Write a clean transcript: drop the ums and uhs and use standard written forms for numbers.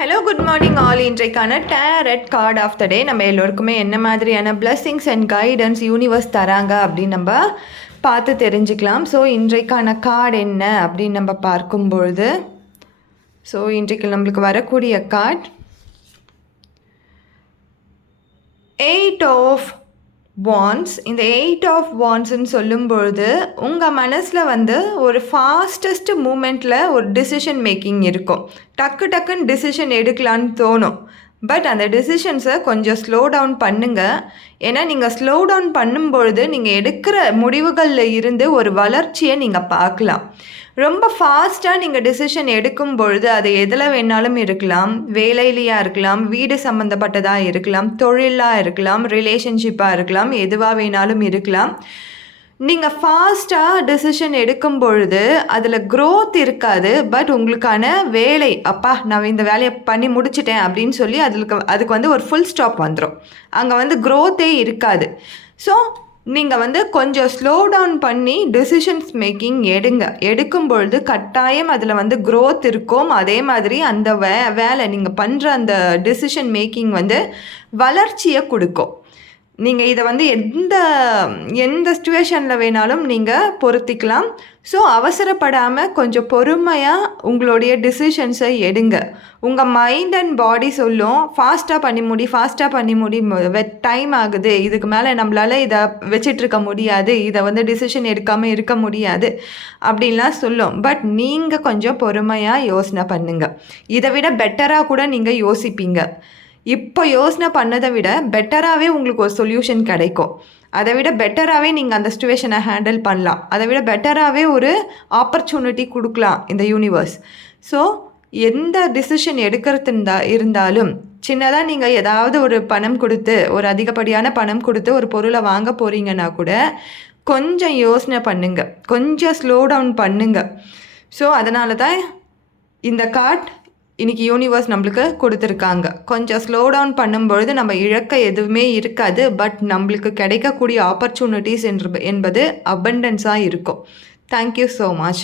Hello good morning all. இன்றைக்கான tarot card of the டே நம்ம எல்லோருக்குமே என்ன மாதிரியான பிளெஸ்ஸிங்ஸ் அண்ட் கைடன்ஸ் யூனிவர்ஸ் தராங்க அப்படின்னு நம்ம பார்த்து தெரிஞ்சுக்கலாம். ஸோ இன்றைக்கான கார்டு என்ன அப்படின்னு நம்ம பார்க்கும்பொழுது இன்றைக்கு நம்மளுக்கு வரக்கூடிய கார்டு 8 ஆஃப் வான்ஸ். இந்த 8 ஆஃப் வான்ஸ்ன்னு சொல்லும்பொழுது உங்கள் மனசில் ஒரு ஃபாஸ்டஸ்ட் மூமெண்ட்டில் ஒரு டிசிஷன் மேக்கிங் இருக்கும். டக்குன்னு டிசிஷன் எடுக்கலான்னு தோணும். பட் அந்த டிசிஷன்ஸை கொஞ்சம் ஸ்லோ டவுன் பண்ணுங்கள். ஏன்னா நீங்கள் ஸ்லோ டவுன் பண்ணும்பொழுது நீங்கள் எடுக்கிற முடிவுகளில் இருந்து ஒரு வளர்ச்சியை நீங்கள் பார்க்கலாம். ரொம்ப ஃபாஸ்ட்டாக நீங்கள் டிசிஷன் எடுக்கும் பொழுது அது எதில் வேணாலும் இருக்கலாம். வேலையிலையாக இருக்கலாம், வீடு சம்மந்தப்பட்டதாக இருக்கலாம், தொழிலாக இருக்கலாம், ரிலேஷன்ஷிப்பாக இருக்கலாம், எதுவாக வேணாலும் இருக்கலாம். நீங்கள் ஃபாஸ்ட்டாக டிசிஷன் எடுக்கும் பொழுது அதில் க்ரோத் இருக்காது. பட் உங்களுக்கான வேலை, அப்பா நான் இந்த வேலையை பண்ணி முடிச்சிட்டேன் அப்படின்னு சொல்லி அதுக்கு ஒரு ஃபுல் ஸ்டாப் வந்துடும். அங்கே க்ரோத்தே இருக்காது. ஸோ நீங்கள் கொஞ்சம் ஸ்லோ டவுன் பண்ணி டிசிஷன்ஸ் மேக்கிங் எடுக்கும் பொழுது கட்டாயம் அதில் க்ரோத் இருக்கும். அதே மாதிரி அந்த வேலை நீங்கள் பண்ணுற அந்த டிசிஷன் மேக்கிங் வளர்ச்சியை கொடுக்கும். நீங்கள் இதை எந்த சிச்சுவேஷனில் வேணாலும் நீங்கள் பொருத்திக்கலாம். ஸோ அவசரப்படாமல் கொஞ்சம் பொறுமையாக உங்களுடைய டிசிஷன்ஸை எடுங்க. உங்கள் மைண்ட் அண்ட் பாடி சொல்லும் ஃபாஸ்ட்டாக பண்ணி முடி, டைம் ஆகுது, இதுக்கு மேலே நம்மளால் இதை வச்சிட்ருக்க முடியாது, இதை டிசிஷன் எடுக்காமல் இருக்க முடியாது அப்படின்லாம் சொல்லும். பட் நீங்கள் கொஞ்சம் பொறுமையாக யோசனை பண்ணுங்கள். இதை விட பெட்டராக கூட நீங்கள் யோசிப்பீங்க. இப்போ யோசனை பண்ணதை விட பெட்டராகவே உங்களுக்கு ஒரு சொல்யூஷன் கிடைக்கும். அதை விட பெட்டராகவே நீங்கள் அந்த சிச்சுவேஷனை ஹேண்டில் பண்ணலாம். அதை விட பெட்டராகவே ஒரு ஆப்பர்ச்சுனிட்டி கொடுக்கலாம் இந்த யூனிவர்ஸ். ஸோ எந்த டிசிஷன் எடுக்கிறது இருந்தாலும் சின்னதாக நீங்கள் ஏதாவது ஒரு பணம் கொடுத்து, ஒரு அதிகப்படியான பணம் கொடுத்து ஒரு பொருளை வாங்க போகிறீங்கன்னா கூட கொஞ்சம் யோசனை பண்ணுங்கள், கொஞ்சம் ஸ்லோ டவுன் பண்ணுங்கள். ஸோ அதனால தான் இந்த கார்ட் இன்றைக்கி யூனிவர்ஸ் நம்மளுக்கு கொடுத்துருக்காங்க. கொஞ்சம் ஸ்லோ டவுன் பண்ணும்பொழுது நம்ம இழக்க எதுவுமே இருக்காது. பட் நம்மளுக்கு கிடைக்கக்கூடிய ஆப்பர்ச்சுனிட்டிஸ் என்பது அபண்டன்ஸாக இருக்கும். Thank you so much.